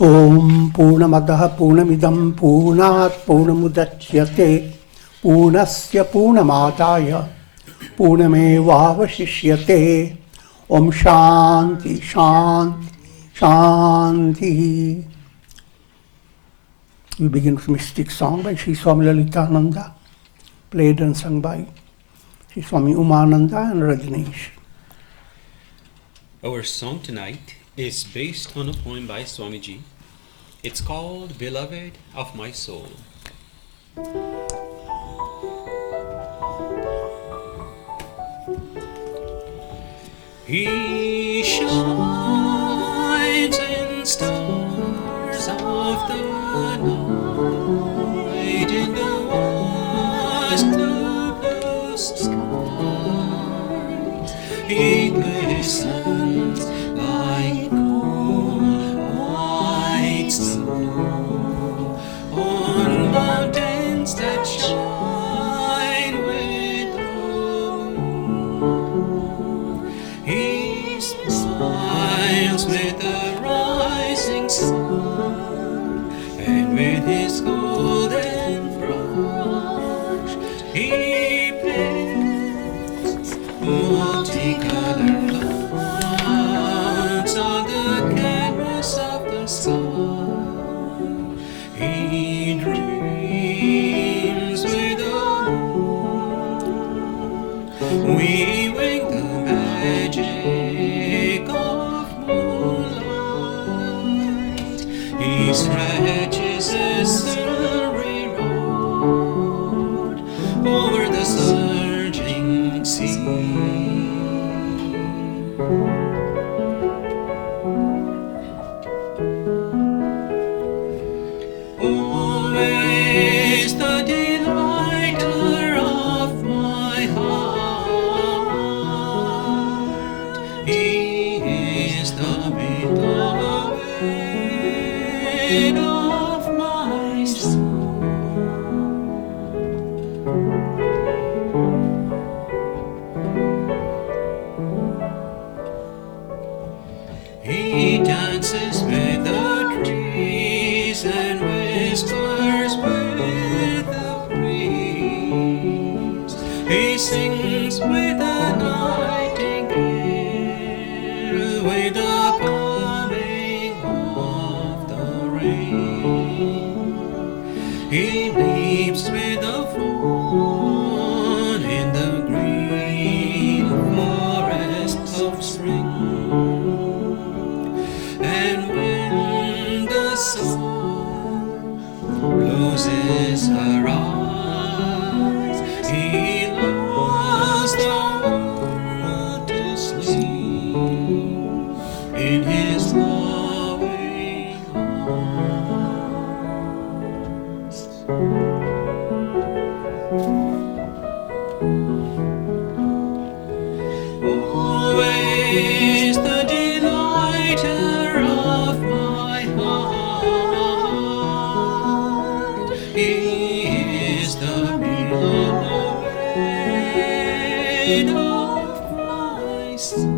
Om Purnamadaha Purnamidam Purnat Purnamudachyate Purnasya Purnamadaya Purnamevavashishyate. Om Shanti Shanti Shanti. We begin with a mystic song by Sri Swami Lalitananda, played and sung by Sri Swami Umananda and Rajneesh. Our song tonight is based on a poem by Swamiji. It's called Beloved of My Soul. He shines in stars of the night, in the vast blue skies. He glistens like cool white snow on mountains that shine with the moon. He smiles with the rising sun, and with his golden brush he paints multicolored clouds on the canvas of the sky. He dreams with the moon, weaving the magic of moonlight. He stretches a silvery rod over the surging sea. Always the delighter of my heart, he is the beloved of my soul. He dances with the trees and whispers with the breeze. He sings with the nightingale, with the coming of the rain. He leaps with the fawn in the green forest of spring. And when the sun closes her eyes, he lulls the world to sleep in his loving arms. Always the delighter of my heart, he is the beloved of my soul.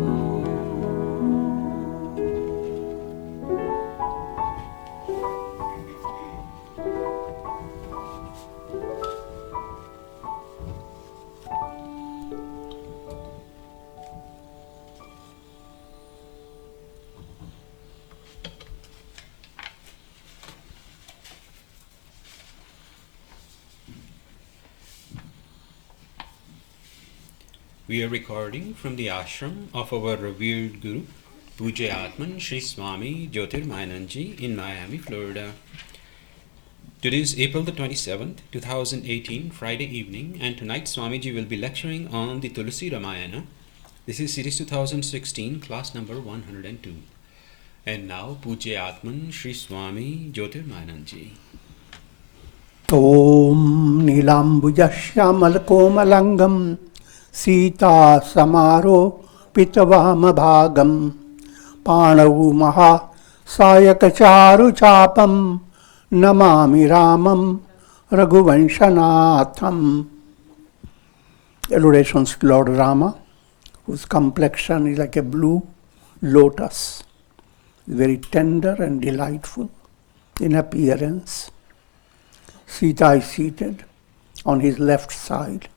We are recording from the ashram of our revered Guru, Pujya Atman Sri Swami Jyotirmayananda in Miami, Florida. Today is April the 27th, 2018, Friday evening, and tonight Swamiji will be lecturing on the Tulsi Ramayana. This is series 2016, class number 102. And now, Pujya Atman Sri Swami Jyotirmayananda. Om Nilambujasyamalakomalangam Sita Samaro Pitavamabhagam Panavu Maha Sayakacharu Chapam Namami Ramam Raghuvanshanatham. Allusions to Lord Rama, whose complexion is like a blue lotus, very tender and delightful in appearance. Sita is seated on his left side.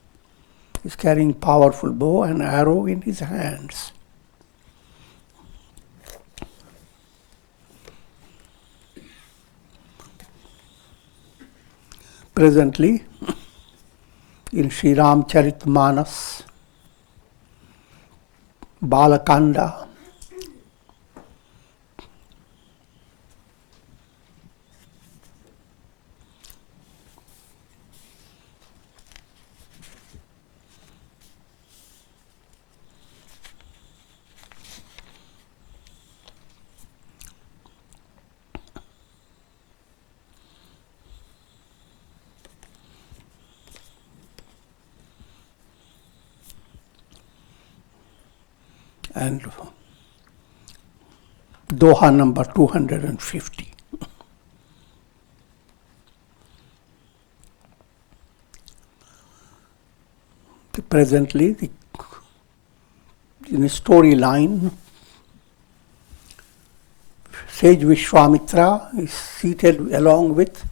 He is carrying powerful bow and arrow in his hands. Presently, in Sri Ramcharitmanas, Balakanda, and Doha number 250. Presently, in a storyline, Sage Vishwamitra is seated along with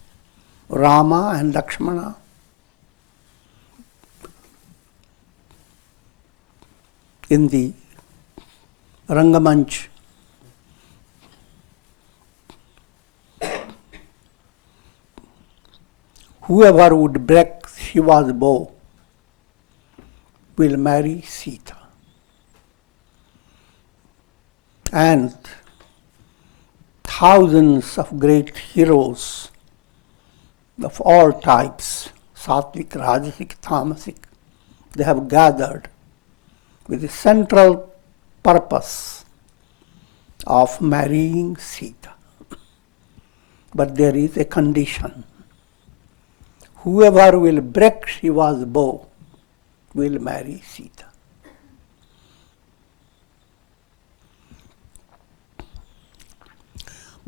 Rama and Lakshmana. In the Rangamanch. Whoever would break Shiva's bow will marry Sita. And thousands of great heroes of all types, Sattvic, Rajasic, Tamasic, they have gathered with the central purpose of marrying Sita. But there is a condition. Whoever will break Shiva's bow will marry Sita.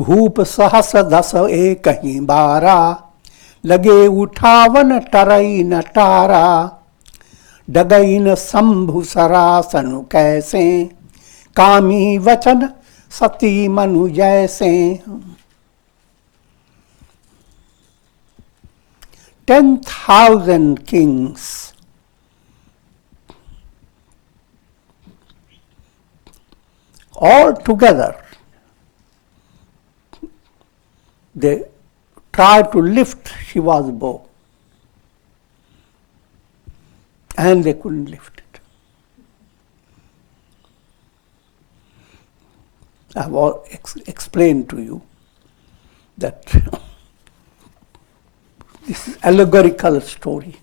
भूप सहस दस एक ही बारा लगे उठावन टरई न टारा डगई न शंभु सरासनु कैसे कामी वचन सती मनु जैसे 10,000 kings all together they tried to lift Shiva's bow and they couldn't lift it. I have explained to you that this is allegorical story,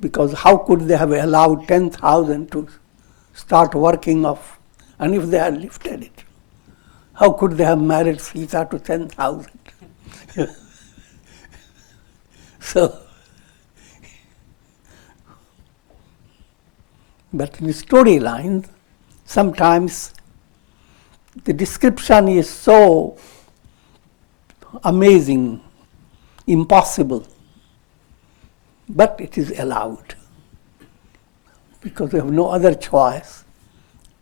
because how could they have allowed 10,000 to start working off, and if they had lifted it, how could they have married Sita to 10,000? So, but in the storyline, sometimes the description is so amazing, impossible, but it is allowed because we have no other choice.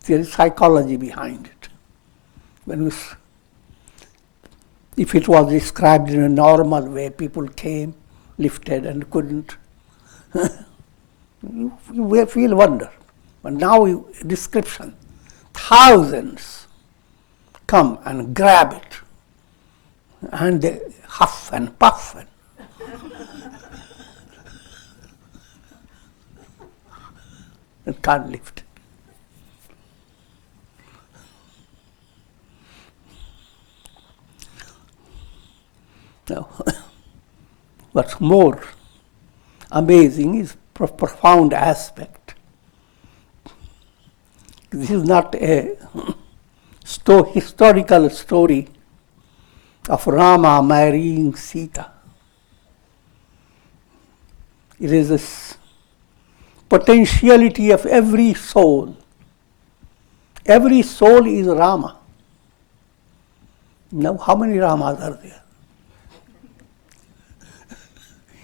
There is psychology behind it. If it was described in a normal way, people came, lifted and couldn't, you feel wonder. But now description, thousands come and grab it, and they huff and puff and can't lift it. Now, what's more amazing is profound aspect. This is not a historical story of Rama marrying Sita. It is a potentiality of every soul. Every soul is Rama. Now, how many Ramas are there?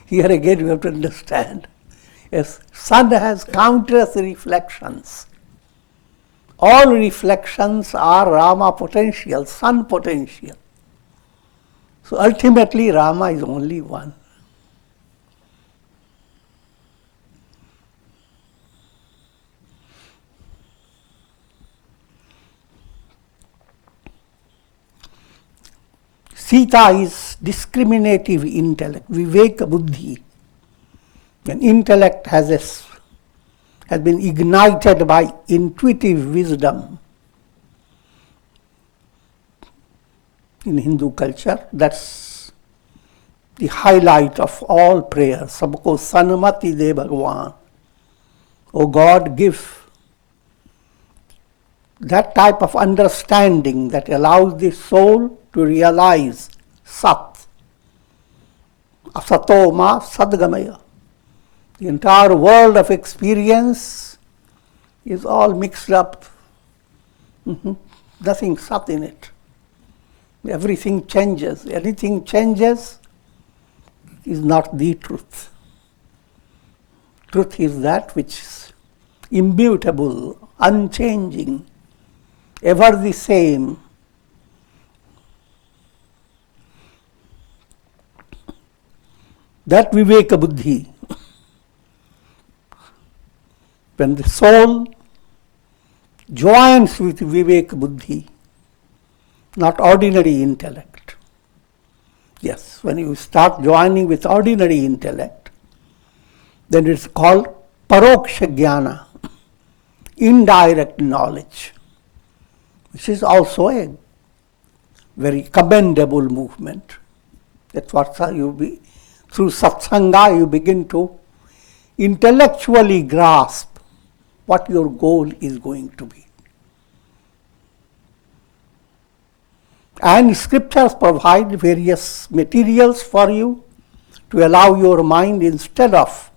Here again you have to understand. Yes, sun has countless reflections All reflections are Rama potential, sun potential. So ultimately Rama is only one. Sita is discriminative intellect, viveka buddhi. An intellect has been ignited by intuitive wisdom. In Hindu culture, that's the highlight of all prayers. Sabko sanmati de Bhagwan. O God, give that type of understanding that allows the soul to realize Sat. Asato ma sadgamaya. The entire world of experience is all mixed up. Nothing Sat in it. Everything changes. Anything changes is not the truth. Truth is that which is immutable, unchanging, ever the same. That viveka buddhi, when the soul joins with viveka buddhi, not ordinary intellect. Yes, when you start joining with ordinary intellect, then it's called paroksha jnana, indirect knowledge, which is also a very commendable movement. That's what through satsanga you begin to intellectually grasp what your goal is going to be. And scriptures provide various materials for you to allow your mind, instead of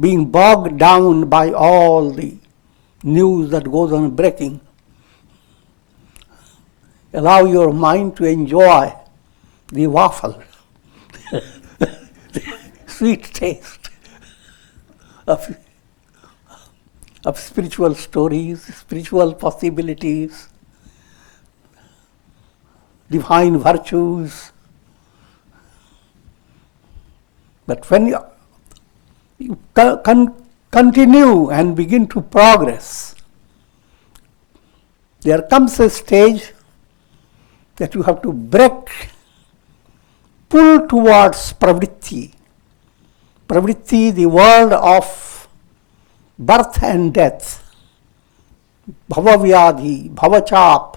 being bogged down by all the news that goes on breaking, allow your mind to enjoy the waffle, the sweet taste of spiritual stories, spiritual possibilities, divine virtues. But when you continue and begin to progress, there comes a stage that you have to pull towards pravritti. Pravritti, the world of birth and death, bhavavyadhi, bhavachap.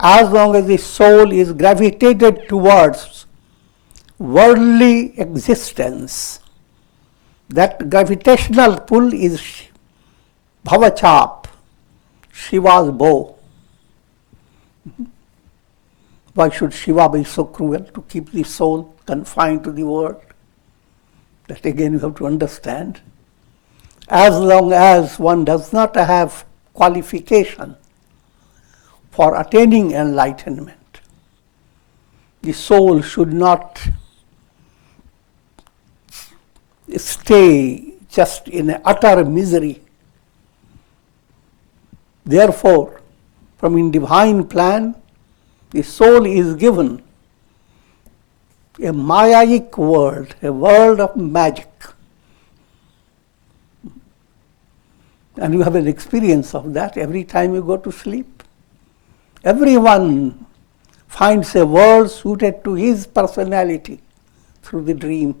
As long as the soul is gravitated towards worldly existence, that gravitational pull is bhavachap, Shiva's bow. Why should Shiva be so cruel to keep the soul confined to the world? That again you have to understand. As long as one does not have qualification for attaining enlightenment, the soul should not stay just in utter misery. Therefore, from in divine plan, the soul is given a mayayic world, a world of magic. And you have an experience of that every time you go to sleep. Everyone finds a world suited to his personality through the dream.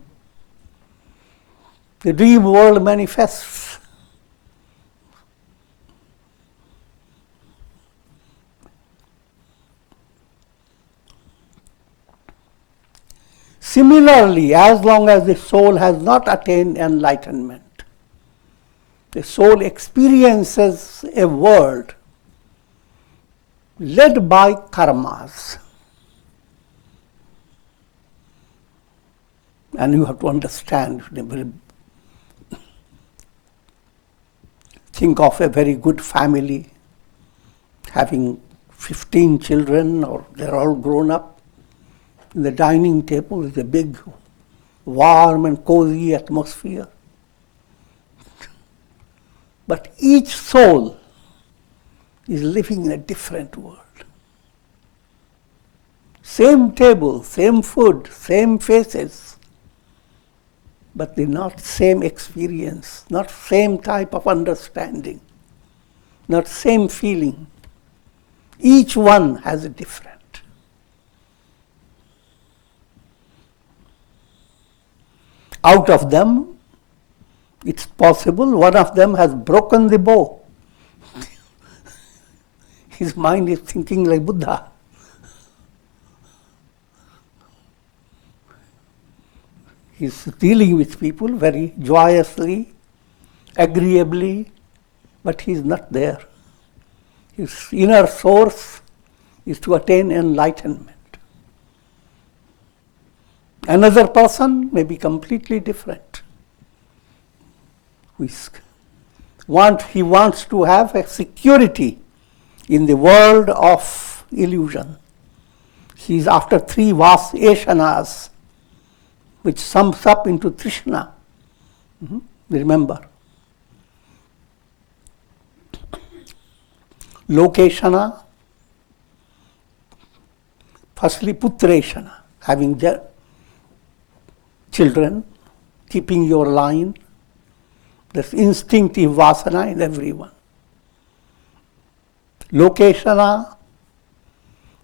The dream world manifests. Similarly, as long as the soul has not attained enlightenment, the soul experiences a world led by karmas. And you have to understand, think of a very good family having 15 children, or they're all grown up. The dining table is a big, warm and cozy atmosphere. But each soul is living in a different world. Same table, same food, same faces, but they're not same experience, not same type of understanding, not same feeling. Each one has a different. Out of them, it's possible one of them has broken the bow. His mind is thinking like Buddha. He's dealing with people very joyously, agreeably, but he's not there. His inner source is to attain enlightenment. Another person may be completely different. He wants to have a security in the world of illusion. He is after 3 Vaseshanas, which sums up into Trishna. Remember. Lokeshana, firstly Putreshana, having children, keeping your line. There's instinctive vasana in everyone. Lokeshana,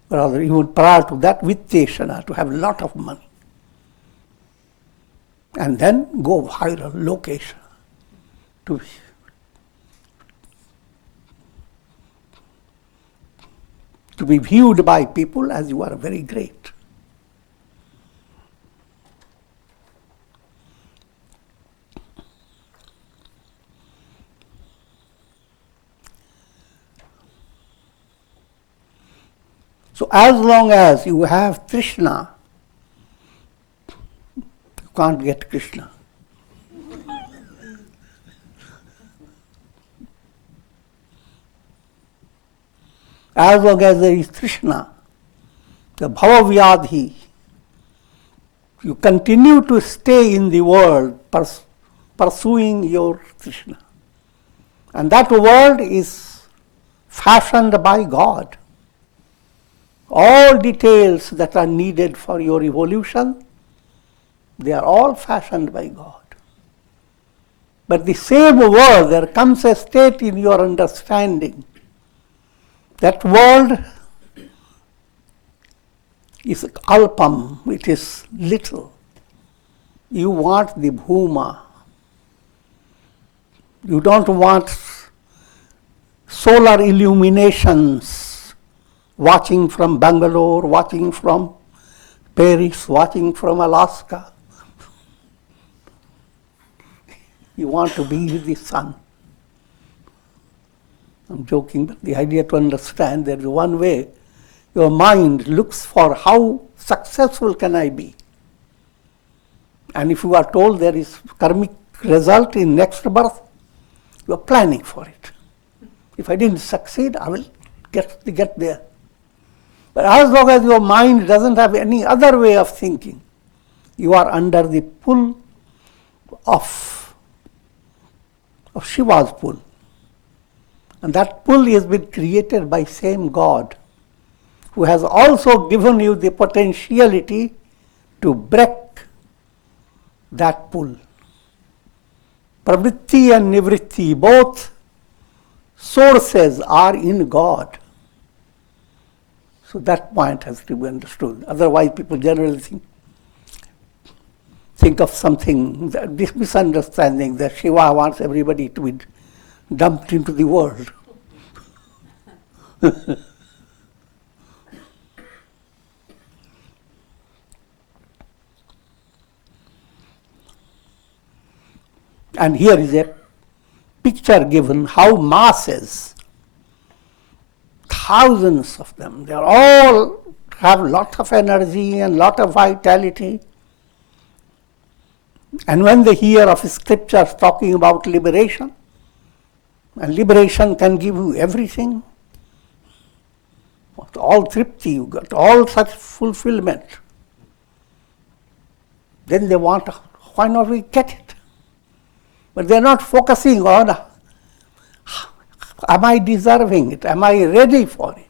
rather even prior to that, Vitteshana, to have a lot of money. And then go higher, Lokeshana, to be viewed by people as you are very great. So as long as you have Krishna, you can't get Krishna. As long as there is Krishna, the bhava-vyadhi, you continue to stay in the world pursuing your Krishna. And that world is fashioned by God. All details that are needed for your evolution, they are all fashioned by God. But the same world, there comes a state in your understanding. That world is alpam, it is little. You want the bhuma. You don't want solar illuminations, watching from Bangalore, watching from Paris, watching from Alaska. You want to be with the sun. I'm joking, but the idea to understand there is one way your mind looks for how successful can I be. And if you are told there is karmic result in next birth, you are planning for it. If I didn't succeed, I will get there. But as long as your mind doesn't have any other way of thinking, you are under the pull of Shiva's pull. And that pull has been created by same God, who has also given you the potentiality to break that pull. Pravritti and nivritti, both sources are in God. So that point has to be understood. Otherwise, people generally think of something, this misunderstanding that Shiva wants everybody to be dumped into the world. And here is a picture given how masses, thousands of them, they all have a lot of energy and lot of vitality. And when they hear of scriptures talking about liberation, and liberation can give you everything, all tripti, you got all such fulfillment, then they want, why not we get it? But they're not focusing on Am I deserving it? Am I ready for it?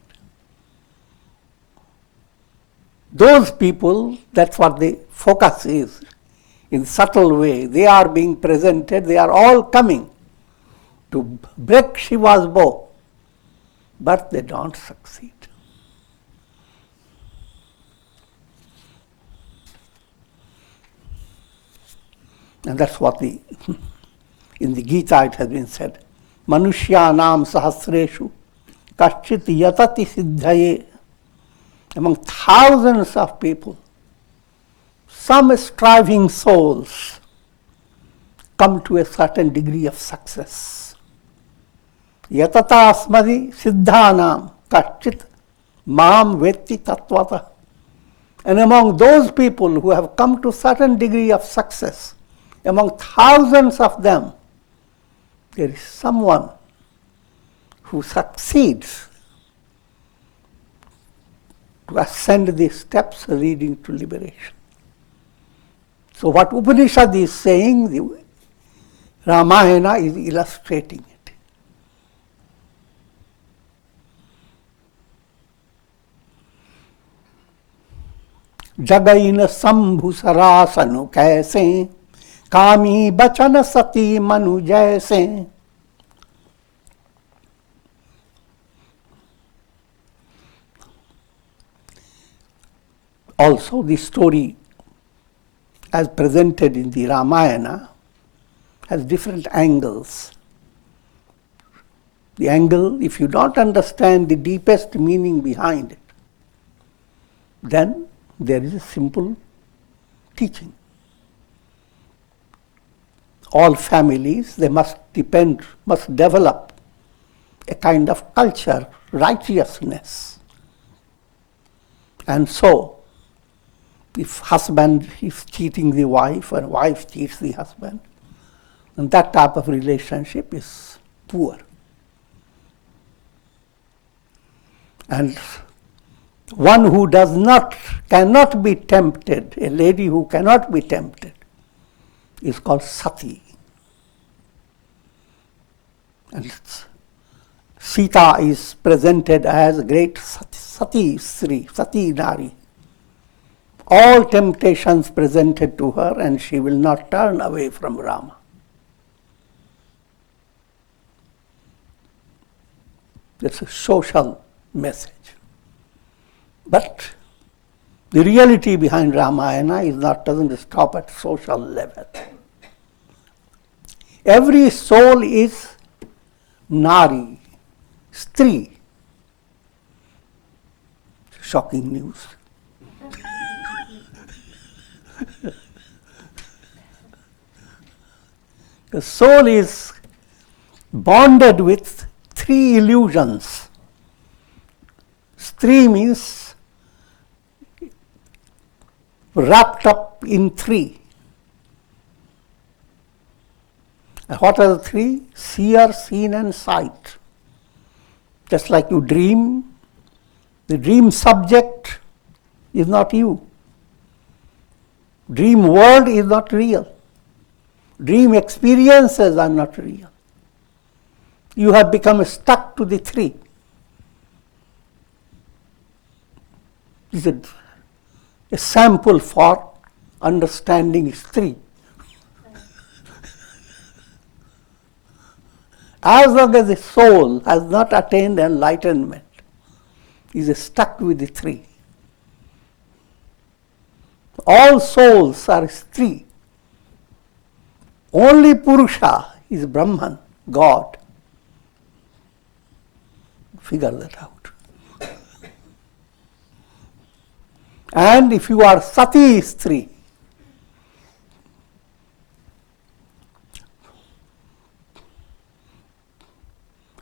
Those people, that's what the focus is. In subtle way, they are being presented, they are all coming to break Shiva's bow, but they don't succeed. And that's what in the Gita it has been said, Manushyanam sahasreshu kaschit yatati siddhaye. Among thousands of people, some striving souls come to a certain degree of success. Yatata asmadi siddhanam kaschit mam vetti tattvata. And among those people who have come to certain degree of success, among thousands of them, there is someone who succeeds to ascend the steps leading to liberation. So what Upanishad is saying, the Ramayana is illustrating it. Jagaina sambhu sarasanu kaise, kami bachana sati manu jaise. Also, the story as presented in the Ramayana has different angles. The angle, if you don't understand the deepest meaning behind it, then there is a simple teaching. All families, they must develop a kind of culture, righteousness. And so, if husband is cheating the wife or wife cheats the husband, then that type of relationship is poor. And one who cannot be tempted, a lady who cannot be tempted, is called sati. And Sita is presented as great sati Sri, sati Nari. All temptations presented to her and she will not turn away from Rama. That's a social message. But the reality behind Ramayana doesn't stop at social level. Every soul is Nari, Stri. Shocking news. The soul is bonded with three illusions. Stri means wrapped up in three. And what are the three? Seer, seen and sight. Just like you dream, the dream subject is not you. Dream world is not real. Dream experiences are not real. You have become stuck to the three. This is a sample for understanding is three. As long as the soul has not attained enlightenment, is stuck with the three. All souls are three. Only Purusha is Brahman, God. Figure that out. And if you are Sati Stri,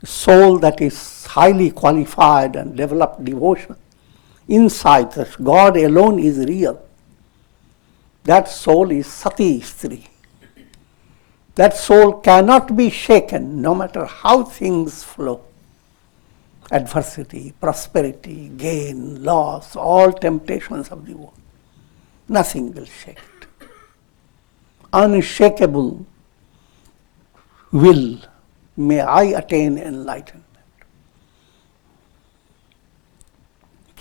soul that is highly qualified and developed devotion, insight that God alone is real, that soul is Sati Stri. That soul cannot be shaken no matter how things flow. Adversity, prosperity, gain, loss, all temptations of the world. Nothing will shake it. Unshakable will, may I attain enlightenment.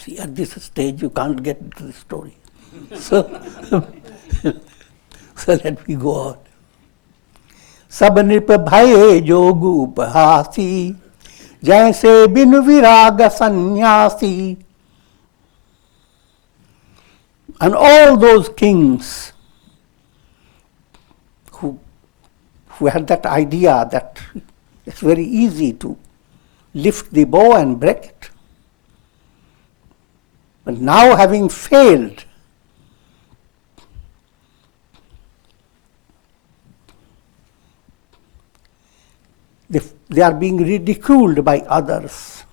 See, at this stage you can't get into the story. So, so let me go on. सब नृप भये जोग उपहासी, जैसे बिनु विराग सन्यासी. And all those kings who had that idea that it's very easy to lift the bow and break it. But now having failed, they are being ridiculed by others.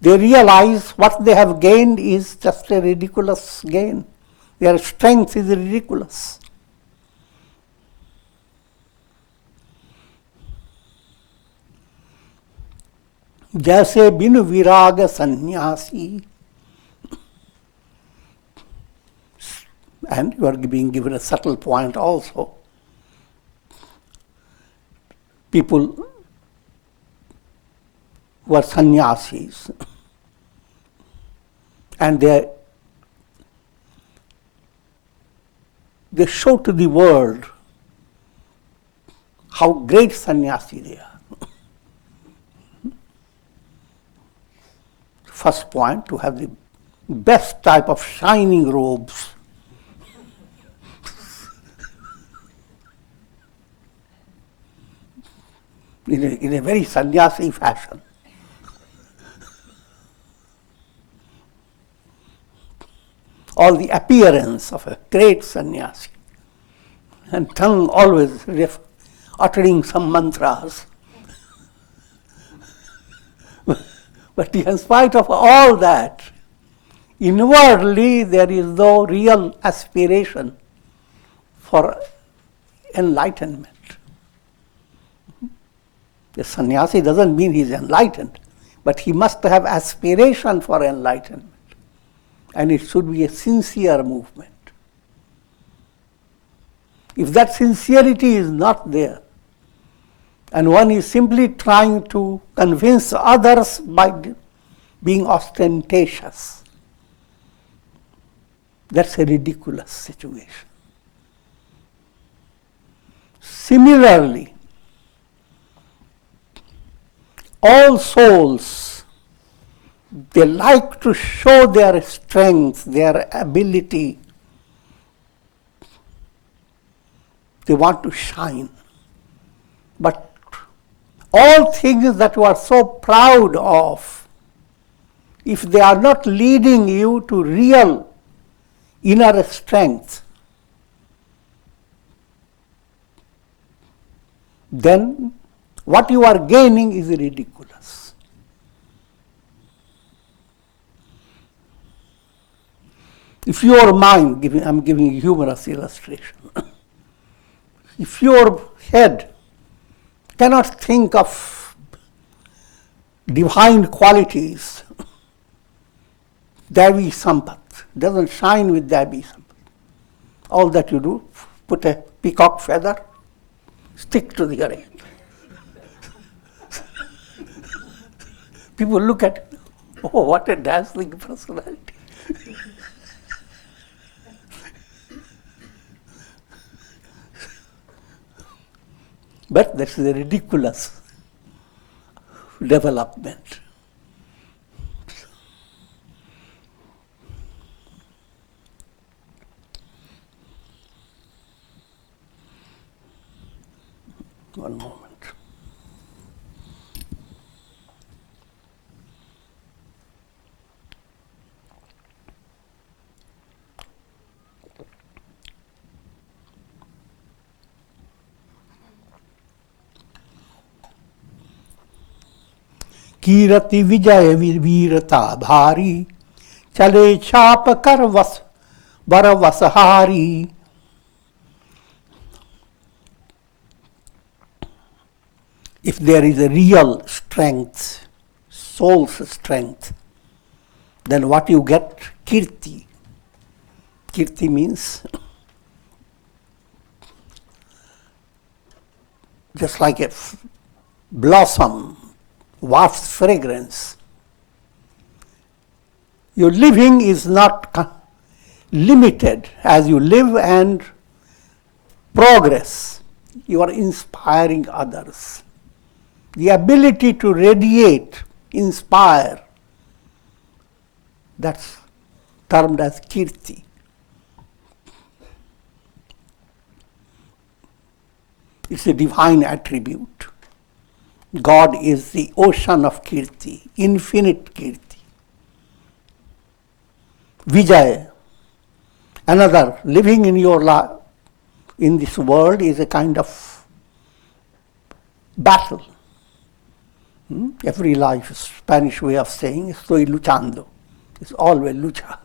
They realize what they have gained is just a ridiculous gain. Their strength is ridiculous. जैसे बिनु विराग सन्यासी. And you are being given a subtle point also. People who are sannyasis, and they show to the world how great sannyasi they are. First point, to have the best type of shining robes. In a very sannyasi fashion. All the appearance of a great sannyasi. And tongue always uttering some mantras. But in spite of all that, inwardly there is no real aspiration for enlightenment. The sannyasi doesn't mean he is enlightened, but he must have aspiration for enlightenment. And it should be a sincere movement. If that sincerity is not there, and one is simply trying to convince others by being ostentatious, that's a ridiculous situation. Similarly, all souls, they like to show their strength, their ability. They want to shine. But all things that you are so proud of, if they are not leading you to real inner strength, then what you are gaining is ridiculous. If your mind, I'm giving a humorous illustration, if your head cannot think of divine qualities, Devi Sampat, doesn't shine with Devi Sampat. All that you do, put a peacock feather, stick to the earth. People look at it, oh, what a dazzling personality. But that's a ridiculous development. One moment. कीरति विजय वीरता भारी, चले छाप कर वस बर वसहारी. If there is a real strength, soul's strength, then what you get? Kirti. Kirti means just like a blossom wafts fragrance, Your living is not limited. As you live and progress, you are inspiring others. The ability to radiate, inspire, that's termed as kirti. It's a divine attribute. God is the ocean of kirti, infinite kirti. Vijay, another, living in your life, in this world is a kind of battle. Every life is Spanish way of saying, estoy luchando. It's always lucha.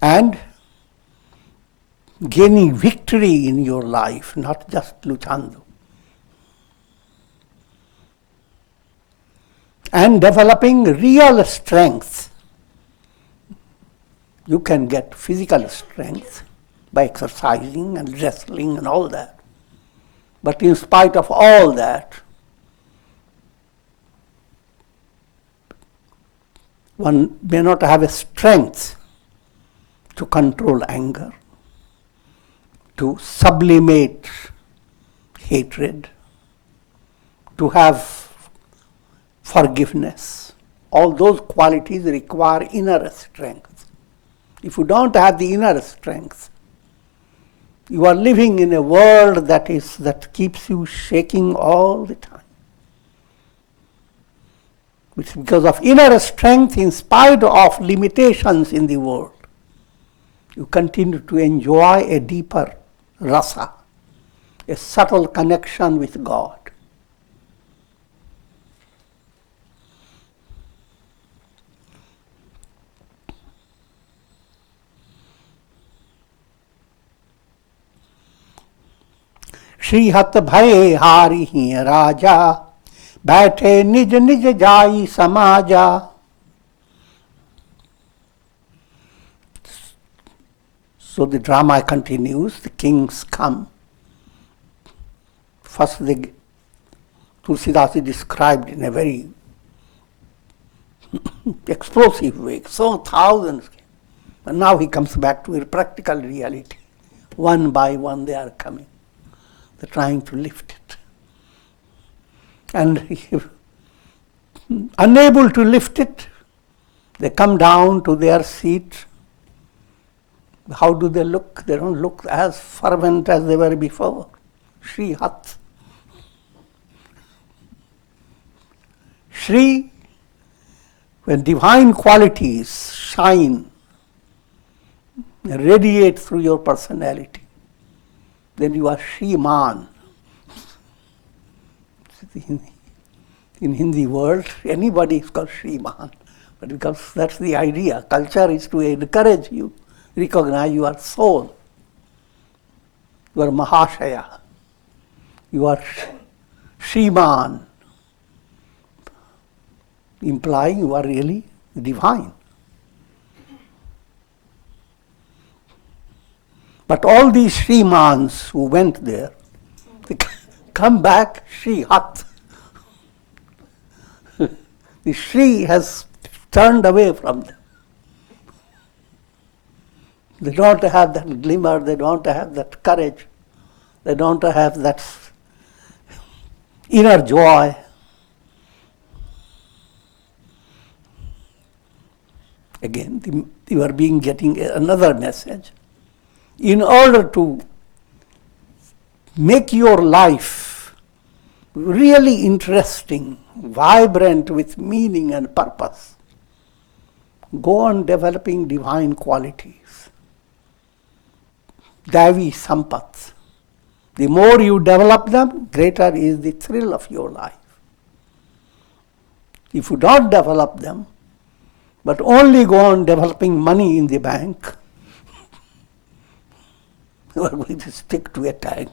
And gaining victory in your life, not just luchando. And developing real strength. You can get physical strength by exercising and wrestling and all that. But in spite of all that, one may not have a strength to control anger, to sublimate hatred, to have forgiveness. All those qualities require inner strength. If you don't have the inner strength, you are living in a world that keeps you shaking all the time. It's because of inner strength, in spite of limitations in the world, you continue to enjoy a deeper rasa, a subtle connection with God. Shri हत भय हारि ही राजा बैठे निज निज जाई समाजा. So the drama continues, the kings come. First Tulsidas is described in a very explosive way, so thousands came. And now he comes back to a practical reality. One by one they are coming. They're trying to lift it. And unable to lift it, they come down to their seat. How do they look? They don't look as fervent as they were before. Shri Hat. Shri, when divine qualities shine, radiate through your personality, then you are Shriman. In Hindi world, anybody is called Shriman. But because that's the idea. Culture is to encourage you, recognize you are soul. You are Mahashaya. You are Shriman. Implying you are really divine. But all these Shrimans who went there, they come back Shri Hat. The Shri has turned away from them. They don't have that glimmer, they don't have that courage, they don't have that inner joy. Again, you are getting another message. In order to make your life really interesting, vibrant with meaning and purpose, go on developing divine qualities. Davi Sampat. The more you develop them, greater is the thrill of your life. If you don't develop them, but only go on developing money in the bank, you are going to stick to a tank.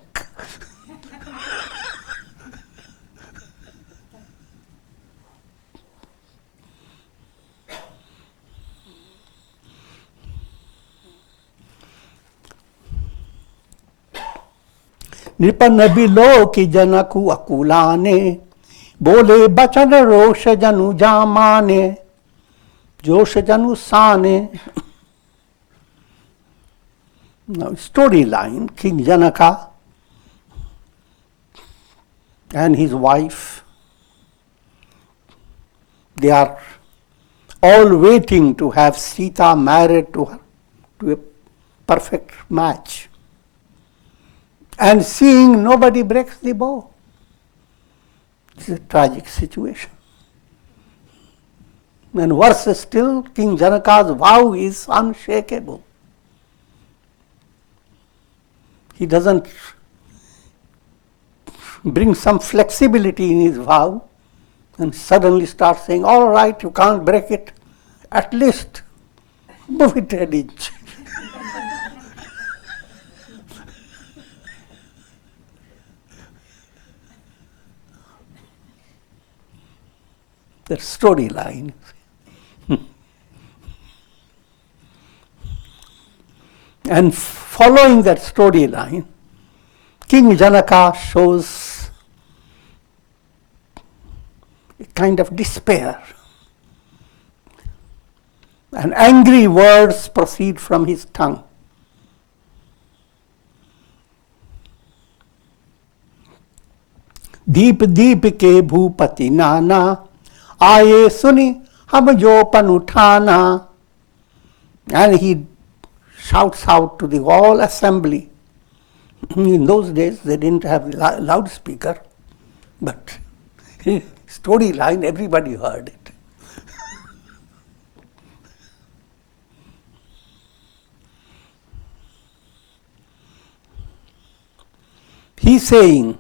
नृपन बिलो की जनकु अकुलाने, बोले बचन रोष जनु जामाने, जोश जनु साने. Now, storyline, King Janaka and his wife, they are all waiting to have Sita married to her, to a perfect match. And seeing nobody breaks the bow. It's a tragic situation. And worse still, King Janaka's vow is unshakable. He doesn't bring some flexibility in his vow and suddenly start saying, all right, you can't break it, at least move it an inch. The storyline. And following that storyline, King Janaka shows a kind of despair. And angry words proceed from his tongue. दीप दीप के भूपति नाना, आए सुनी हम जो पन उठाना. And he shouts out to the whole assembly. In those days, they didn't have loudspeaker, but storyline, everybody heard it. He's saying,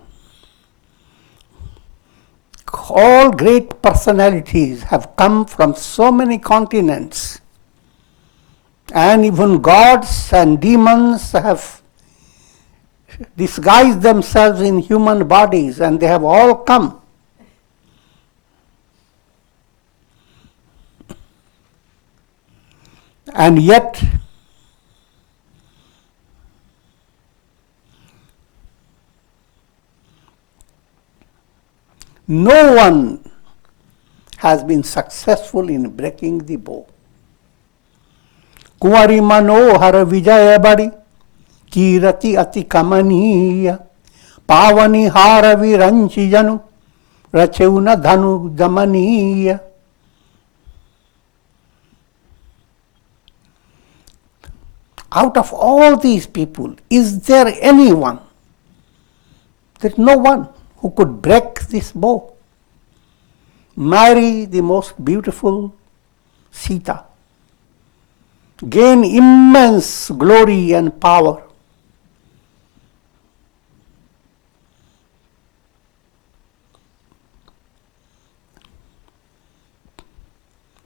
all great personalities have come from so many continents, and even gods and demons have disguised themselves in human bodies, and they have all come. And yet, no one has been successful in breaking the bow. Kuwari manohar vijaya badi, कीरति अति कमनीय, पावनी हार विरंचि जनु, रचेउ न धनु दमनीय. Out of all these people, is there anyone? There's no one who could break this bow, marry the most beautiful Sita, gain immense glory and power.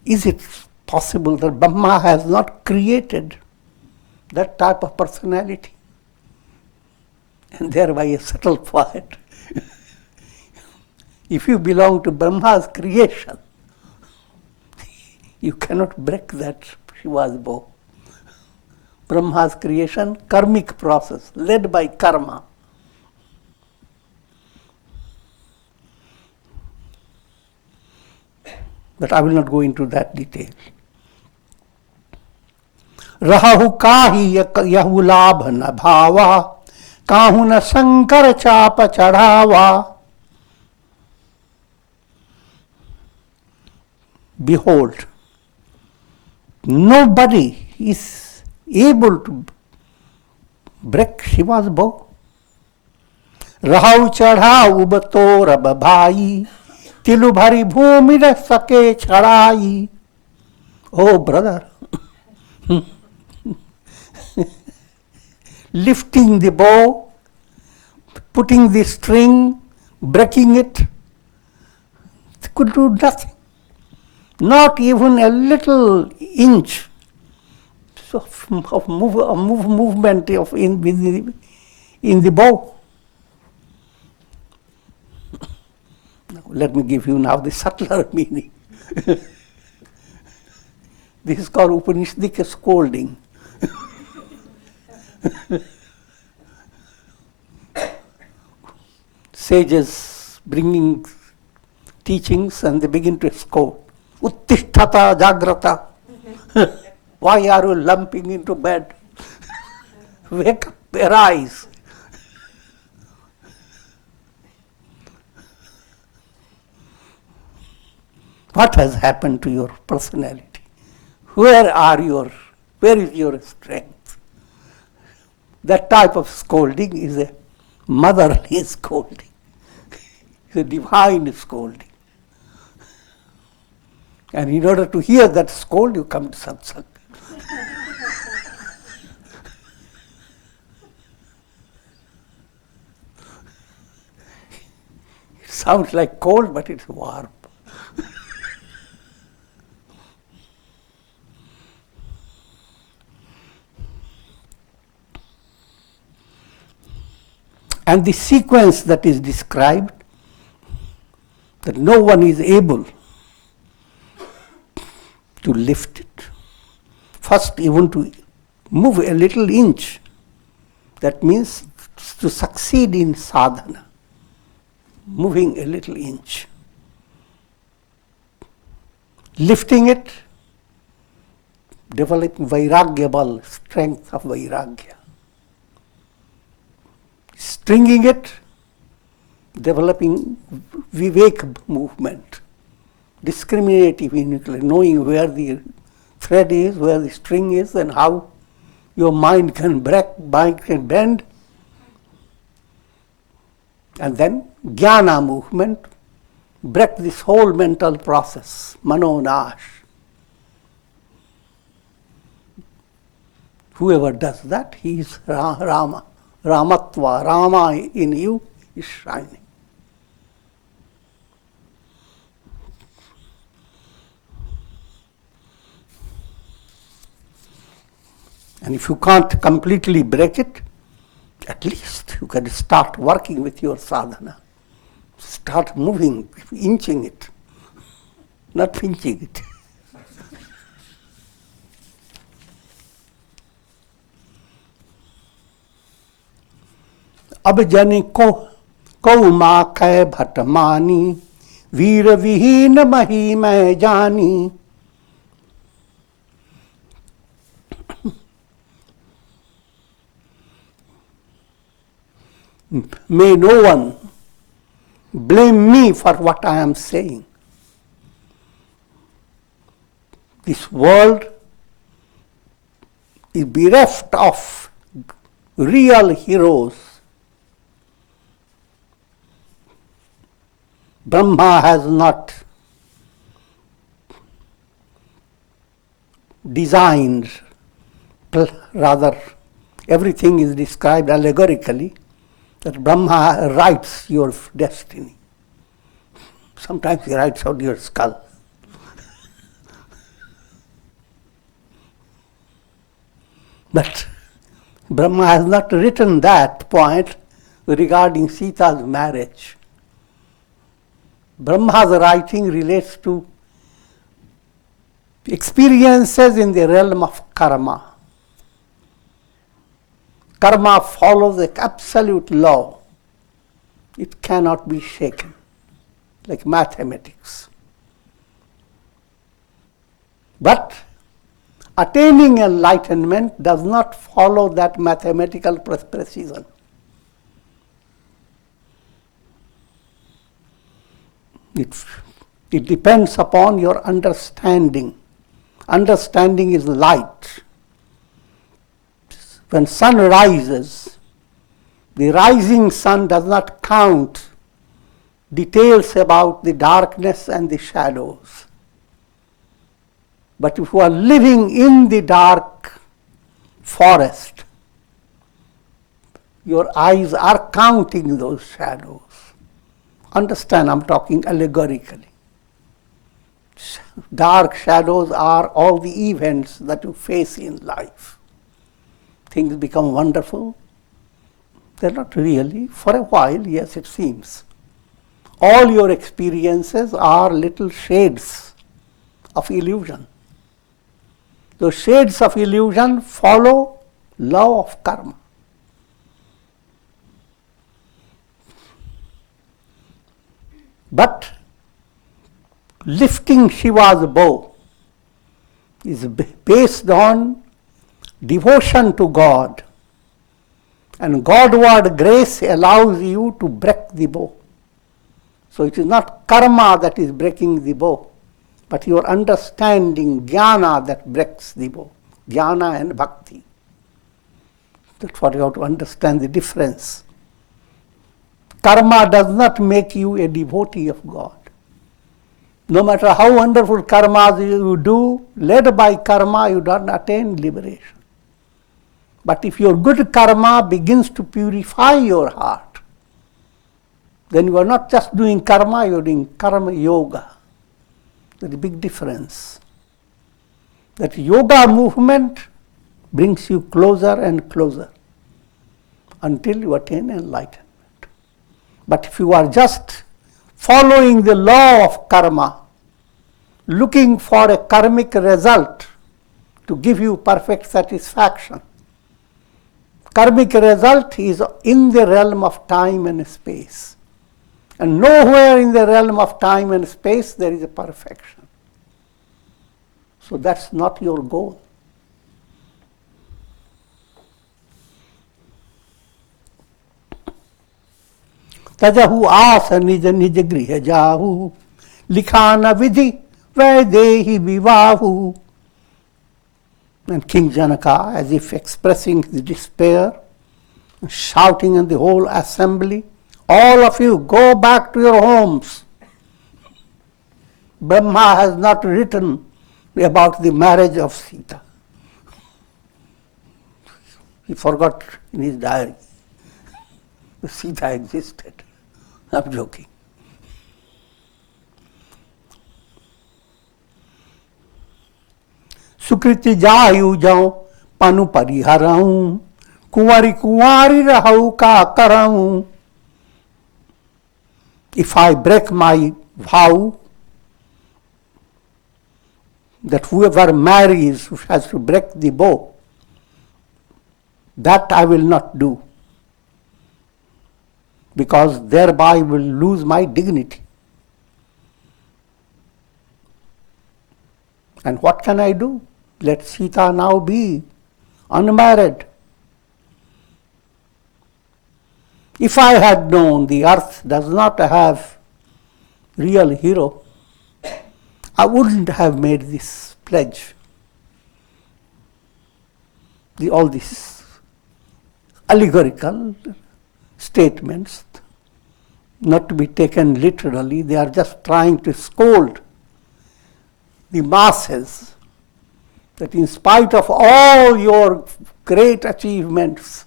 Is it possible that Brahma has not created that type of personality? And thereby a subtle poet. If you belong to Brahma's creation, you cannot break that Shiva's bow. Brahma's creation, karmic process, led by karma. But I will not go into that detail. Rahahu kahi yahu labh na bhava, kahu na sankar chapa chadhava. Behold, nobody is able to break Shiva's bow. Rahav chadha ubato rababhai, tilu bhari bhumi na sake chadai. Oh brother, lifting the bow, putting the string, breaking it could do nothing. Not even a little inch of movement in the bow. Now, let me give you now the subtler meaning. This is called Upanishadic scolding. sages bringing teachings and they begin to scold. Uttishtata jagrata. Why are you lumping into bed? Wake up, arise. What has happened to your personality? Where is your strength? That type of scolding is a motherly scolding. It's a divine scolding. And in order to hear that scold, you come to satsang. It sounds like cold, but it's warm. And the sequence that is described, that no one is able to lift it. First, even to move a little inch, that means to succeed in sadhana, moving a little inch. Lifting it, developing vairagya bal, strength of vairagya. Stringing it, developing vivek movement, discriminative uniquely, knowing where the thread is, where the string is, and how your mind can break, mind can bend. And then jnana movement, break this whole mental process, manonash. Whoever does that, he is Rama. Ramatva, Rama in you is shining. And if you can't completely break it, at least you can start working with your sadhana. Start moving, inching it, not pinching it. अब जन को माँ कै भटमानी वीर विहीन मही मैं जानी. May no one blame me for what I am saying. This world is bereft of real heroes. Brahma has not designed, rather everything is described allegorically, that Brahma writes your destiny. Sometimes he writes out your skull. But Brahma has not written that point regarding Sita's marriage. Brahma's writing relates to experiences in the realm of karma. Karma follows an absolute law. It cannot be shaken, like mathematics. But attaining enlightenment does not follow that mathematical precision. It depends upon your understanding. Understanding is light. When sun rises, the rising sun does not count details about the darkness and the shadows. But if you are living in the dark forest, your eyes are counting those shadows. Understand, I'm talking allegorically. Dark shadows are all the events that you face in life. Things become wonderful. They're not really. For a while, yes, it seems. All your experiences are little shades of illusion. Those shades of illusion follow law of karma. But lifting Shiva's bow is based on devotion to God. And Godward grace allows you to break the bow. So it is not karma that is breaking the bow, but your understanding, jnana, that breaks the bow. Jnana and bhakti. That's what you have to understand the difference. Karma does not make you a devotee of God. No matter how wonderful karmas you do, led by karma, you don't attain liberation. But if your good karma begins to purify your heart, then you are not just doing karma, you are doing karma yoga. There's a big difference. That yoga movement brings you closer and closer until you attain enlightenment. But if you are just following the law of karma, looking for a karmic result to give you perfect satisfaction, karmic result is in the realm of time and space. And nowhere in the realm of time and space there is a perfection. So that's not your goal. Tajahu asa nija nija griha jahu, likhana vidhi vaidehi vivahu. And King Janaka, as if expressing his despair, shouting in the whole assembly, all of you go back to your homes. Brahma has not written about the marriage of Sita. He forgot in his diary that Sita existed. I'm joking. सुकृति जायु जाऊं पनु परिहराऊं कुंवारी कुंवारी रहूं का कराऊं. If I break my vow that whoever marries has to break the bow, that I will not do, because thereby will lose my dignity. And what can I do? Let Sita now be unmarried. If I had known the earth does not have real hero, I wouldn't have made this pledge. All these allegorical statements, not to be taken literally, they are just trying to scold the masses that in spite of all your great achievements,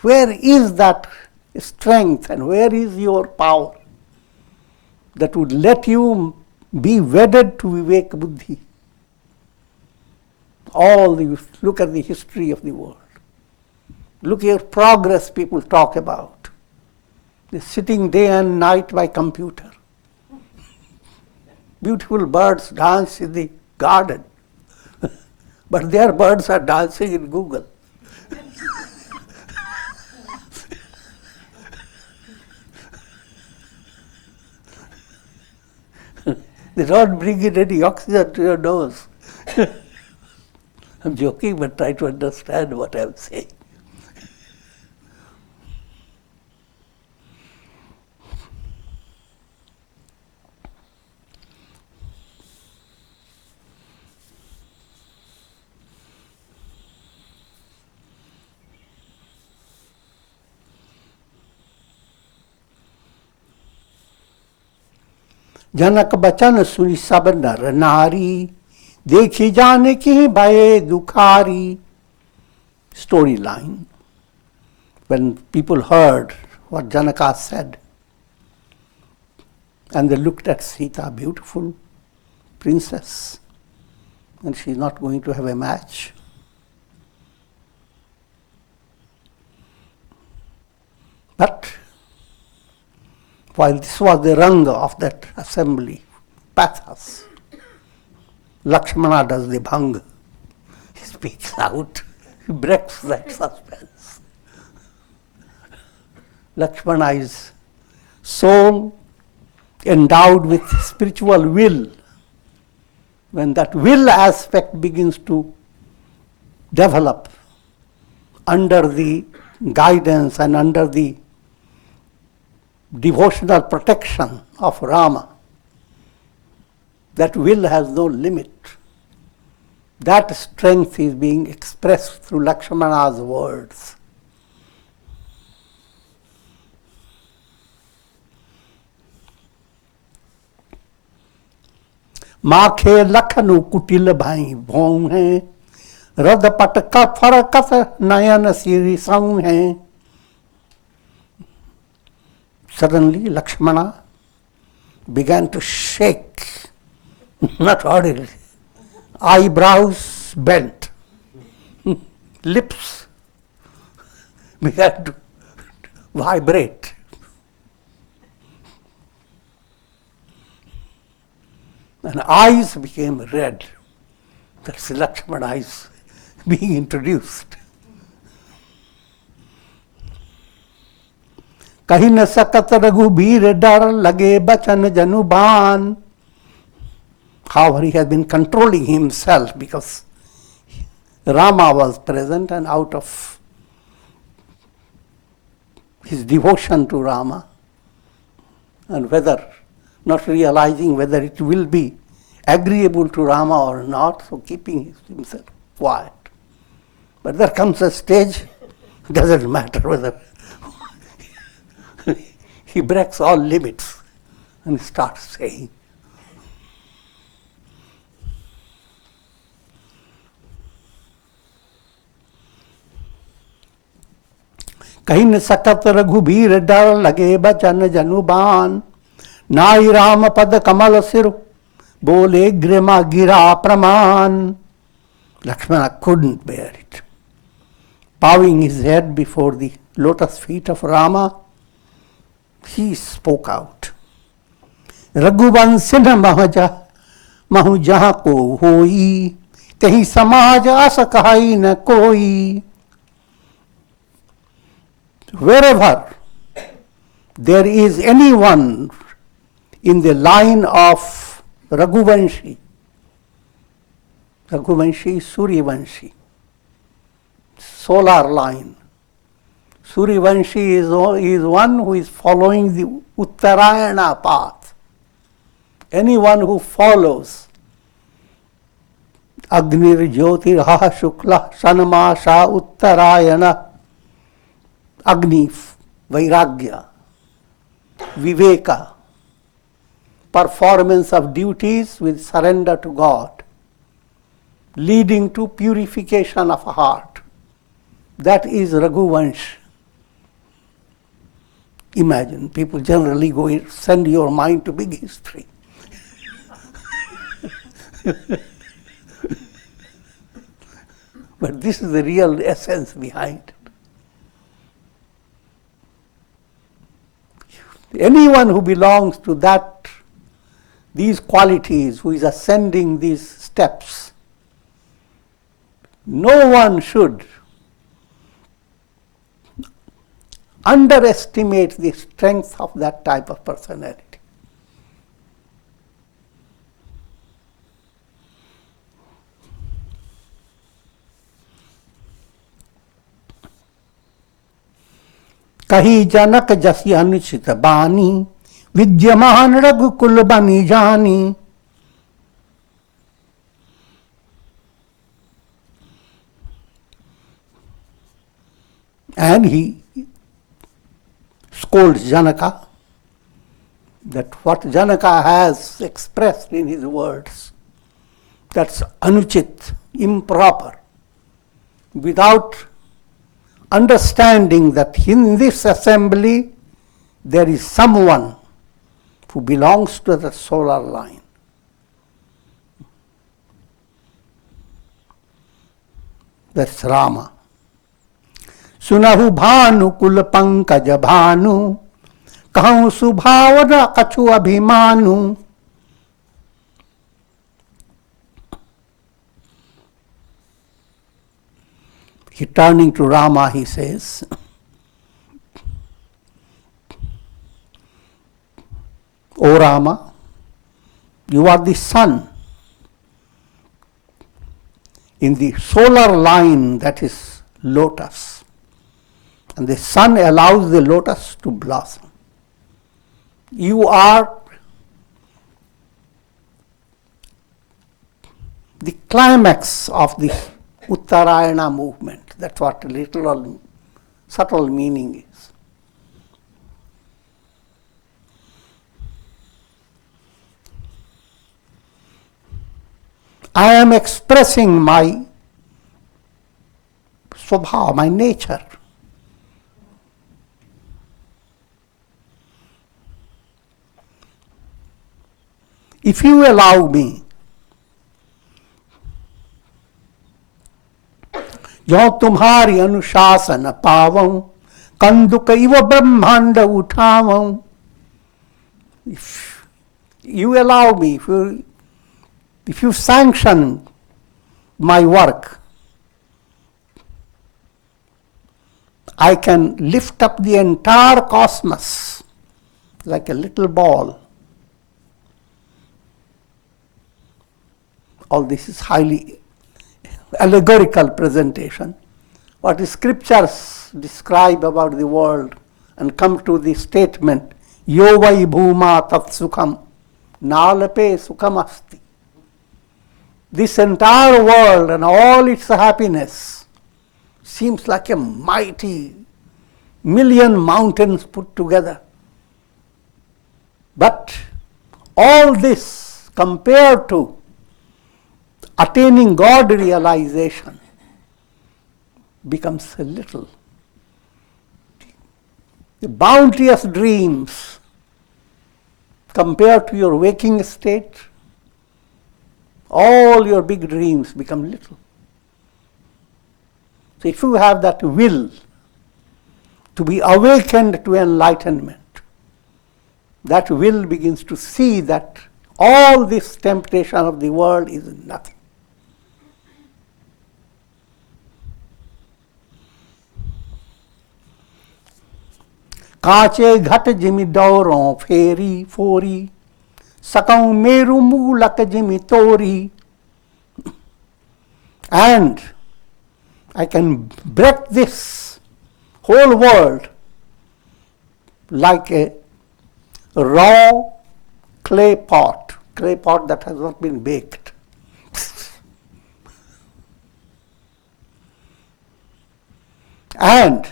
where is that strength and where is your power that would let you be wedded to Vivek Buddhi? Look at the history of the world. Look at progress people talk about. They're sitting day and night by computer. Beautiful birds dance in the garden, but their birds are dancing in Google. They don't bring in any oxygen to your nose. I'm joking, but try to understand what I'm saying. जनक बचन सुनी सब नर नारी देखी जाने की भय दुखारी. Storyline. When people heard what Janaka said, and they looked at Sita, beautiful princess, and she's not going to have a match. But while this was the ranga of that assembly, pathos, Lakshmana does the bhang. He speaks out, he breaks that suspense. Lakshmana is soul endowed with spiritual will, when that will aspect begins to develop under the guidance and under the devotional protection of Rama, that will has no limit. That strength is being expressed through Lakshmana's words. माखे लखनु कुटिल भाई भों हैं, रद पटका फरकस नयन सिरि सौ हैं. Suddenly Lakshmana began to shake, not audibly. Eyebrows bent, lips began to vibrate. And eyes became red. That's Lakshmana eyes being introduced. कहीं न सकत रघुबीर डर लगे बचन जनुबान. However, he has been controlling himself because Rama was present, and out of his devotion to Rama, and whether, not realizing whether it will be agreeable to Rama or not, so keeping himself quiet. But there comes a stage, it doesn't matter whether he breaks all limits and starts saying, कहीं न सकत रघुबीर डर लगे बचन जनुबान. नाई राम पद कमल सिर बोले ग्रिमा गिरा प्रमाण. Lakshmana couldn't bear it. Bowing his head before the lotus feet of Rama, he spoke out. Raghuvansh न महु जहाँ को होई, कहीं समाज अस कहाई न कोई. Wherever there is anyone in the line of Raghuvanshi, Raghuvanshi, Suryavanshi, solar line. Suryavanshi is one who is following the Uttarayana path. Anyone who follows Agnir Jyotirha Shukla Sanmasha Uttarayana, Agni, Vairagya, Viveka, performance of duties with surrender to God, leading to purification of heart. That is Raghuvansh. Imagine, people generally go send your mind to big history. But this is the real essence behind it. Anyone who belongs to these qualities, who is ascending these steps, no one should underestimate the strength of that type of personality. कही जनक जसि अनुचित बानी, विद्यमान रघुकुल बनी जानी. And he scolds Janaka, that what Janaka has expressed in his words, that's anuchit, improper, without understanding that in this assembly there is someone who belongs to the solar line. That's Rama. सुनहु भानु कुल पंकज भानु, कहूँ सुभावना कछु अभिमानु. He turning to Rama, he says, O Rama, you are the sun. In the solar line, that is lotus. And the sun allows the lotus to blossom. You are the climax of the Uttarayana movement. That's what literal, subtle meaning is. I am expressing my swabha, my nature. If you allow me, जो तुम्हारी अनुशासन पावं कंदुक इव ब्रह्मांड उठावं. If you allow me, if you sanction my work, I can lift up the entire cosmos like a little ball. All this is highly allegorical presentation. What the scriptures describe about the world and come to the statement, Yo vai bhuma tat sukham, nalape sukham asti. This entire world and all its happiness seems like a mighty million mountains put together. But all this compared to attaining God realization becomes a little. The bounteous dreams compared to your waking state, all your big dreams become little. So if you have that will to be awakened to enlightenment, that will begins to see that all this temptation of the world is nothing. काचे घट जिमि दौरों फेरी फोरी सकऊं मेरु मूलक जिमि तोरी. And I can break this whole world like a raw clay pot that has not been baked. And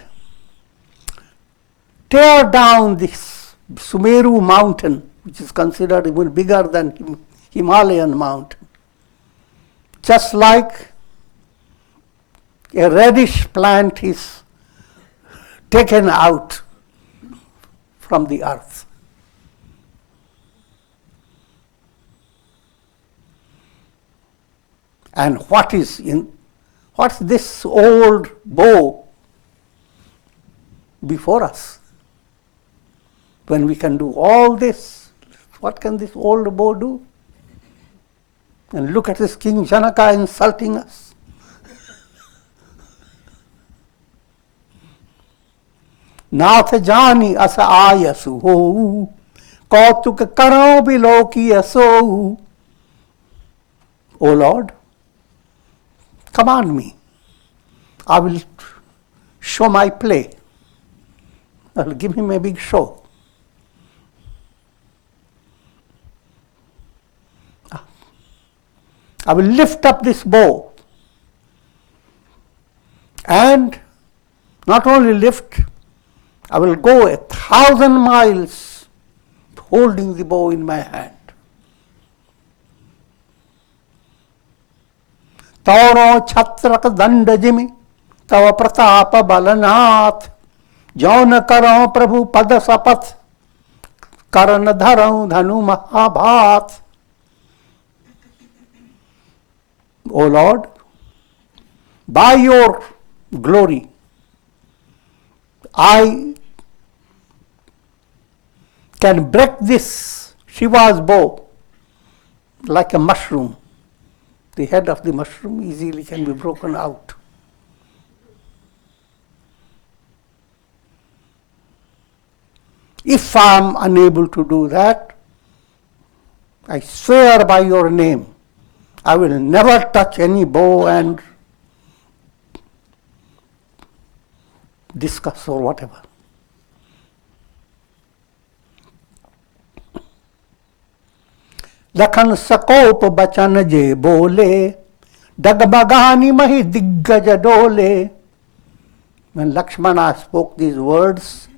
tear down this Sumeru mountain, which is considered even bigger than Himalayan mountain. Just like a radish plant is taken out from the earth. And what's this old bow before us? When we can do all this, what can this old bow do? And look at this King Janaka insulting us. नाथ जानी अस आयसु हो कौतुक करो बिलोकी असो. O Lord, command me. I will show my play. I will give him a big show. I will lift up this bow and not only lift, I will go 1,000 miles holding the bow in my hand. Tauro chhatrak danda jimi tava pratapa balanath jauna karo prabhu pada sapath karana dharau dhanu mahabhat. O Lord, by your glory, I can break this Shiva's bow like a mushroom. The head of the mushroom easily can be broken out. If I am unable to do that, I swear by your name, I will never touch any bow and discuss or whatever. Lakhan सकोप बचन जे बोले डगबगानी मही दिग्गज डोले. When Lakshmana spoke these words,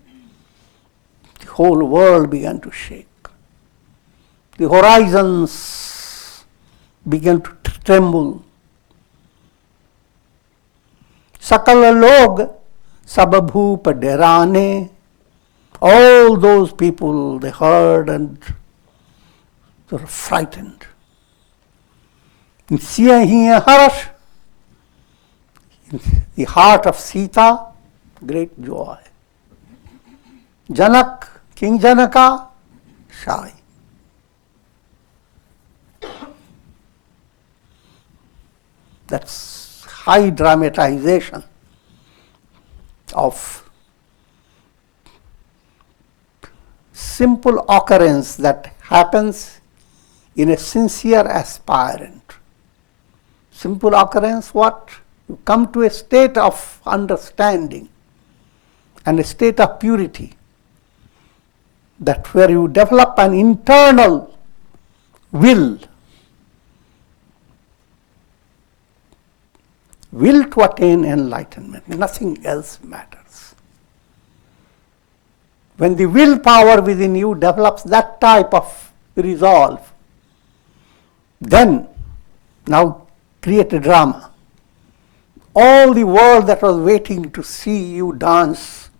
the whole world began to shake. The horizons began to tremble. Sakal log sab bhoop derane. All those people, they heard and they were frightened. In Harash, in the heart of Sita, great joy. Janak, King Janaka, shy. That's high dramatization of simple occurrence that happens in a sincere aspirant. Simple occurrence, what? You come to a state of understanding and a state of purity, that where you develop an internal will to attain enlightenment. Nothing else matters. When the willpower within you develops that type of resolve, then now create a drama. All the world that was waiting to see you dance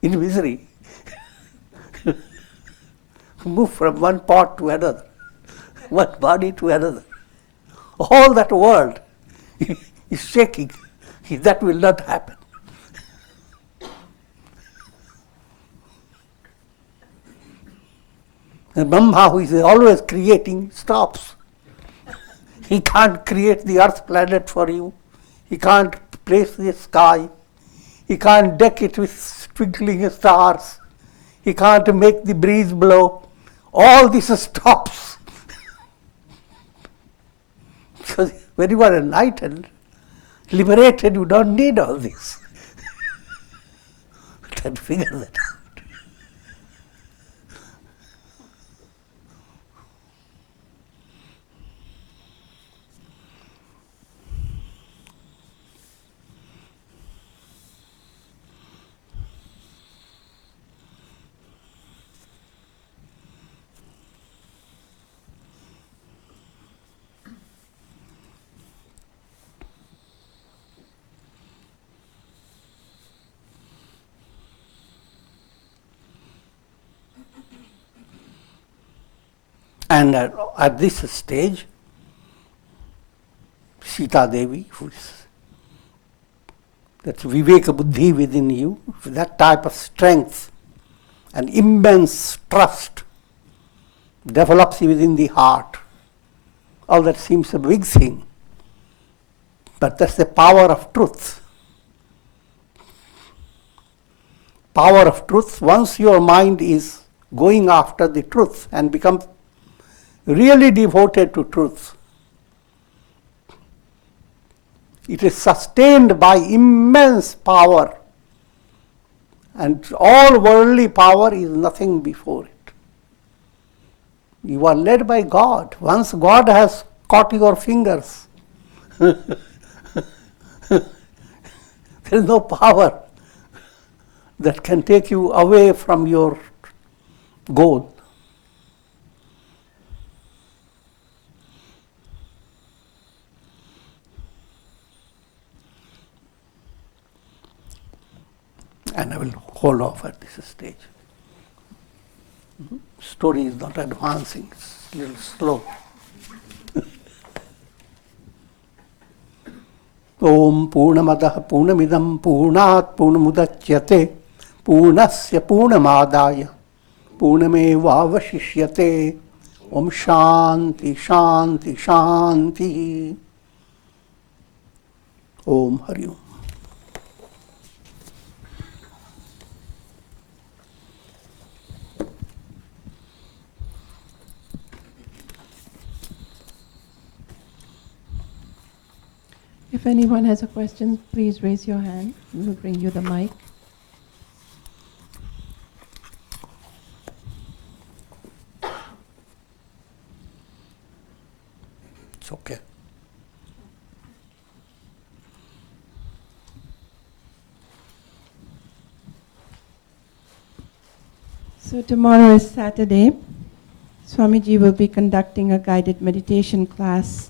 in misery, move from one part to another, one body to another. All that world is shaking. That will not happen. And Brahma, who is always creating, stops. He can't create the earth planet for you. He can't place the sky. He can't deck it with twinkling stars. He can't make the breeze blow. All this stops. Because when you are enlightened, liberated, you don't need all this. Can figure that out. And at this stage, Sita Devi, who is that Viveka Buddhi within you, that type of strength and immense trust develops within the heart. All that seems a big thing, but that's the power of truth. Power of truth, once your mind is going after the truth and becomes really devoted to truth, it is sustained by immense power, and all worldly power is nothing before it. You are led by God. Once God has caught your fingers, there is no power that can take you away from your goal. And I will hold off at this stage. Story is not advancing, it's a little slow. Om Purnamadah Purnamidam Purnat Purnamudachyate Purnasya Purnamadaya Purnamevavashishyate. Om Shanti Shanti Shanti. Om Hari Om. If anyone has a question, please raise your hand. We will bring you the mic. It's okay. So tomorrow is Saturday. Swamiji will be conducting a guided meditation class